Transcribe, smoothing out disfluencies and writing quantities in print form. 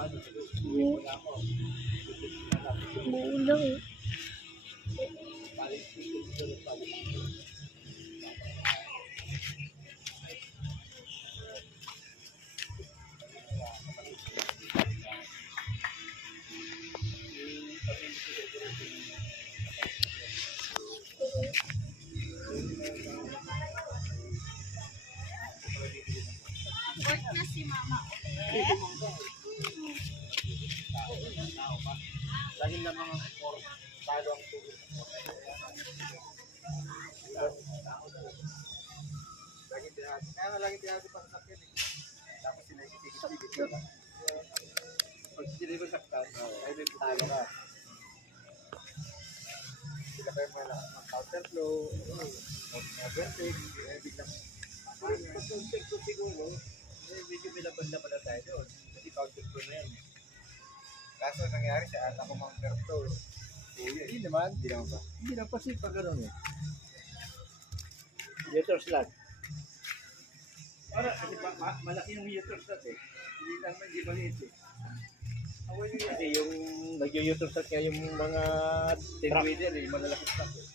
Buo lang eh. Work na si mama. Lagi na mga talo ang tubig. Lagi tinahati pa sa sakyan eh. Tapos sinisisigit-sigit. Pag sila ko saktan, ay may talo ka. Sila kayo mga counter flow, mga vertex, biglang pag counter flow siguro, medyo binabanda pala tayo doon. Kasi counter flow na yan. Kaso nangyari sa ata ko counter flow. Hindi naman. Hindi naman ba? Hindi naman kasi pag gano'n eh. Uterus slot. Para, kasi malaki yung uterus slot eh. Hindi naman, hindi maliit eh. Kasi yung nag-uterus slot kaya yung mga tinwider eh, malalaki slot eh.